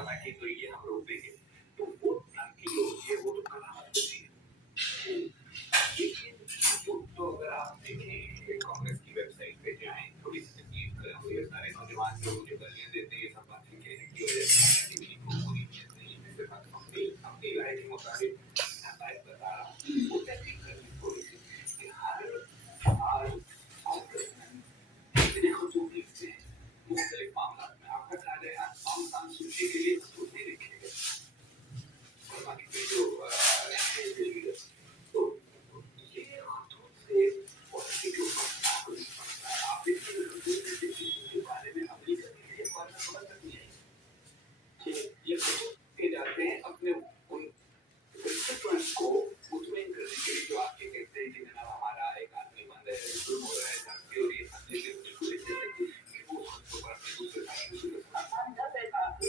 रहा है कि तो ये हम रोक देंगे, तो वो टंकी जो होती है वो तो करामत होती है। लेकिन तो अगर आप देखें कांग्रेस की वेबसाइट पे जाएं, थोड़ी सी तकलीफ करें, तो ये सारे नौजवान जो मुझे गालियां देते हैं, ये सब बातें कहने की वजह से को पूरी नीयत नहीं है। सिर्फ अपनी राय के मुताबिक हदायत बता रहा हूँ, वो तहकीक करनी थोड़ी सी कि हर हाल देखो जो भी मुख्तलिफ मामला में आपका कार्य आसान सूची के लिए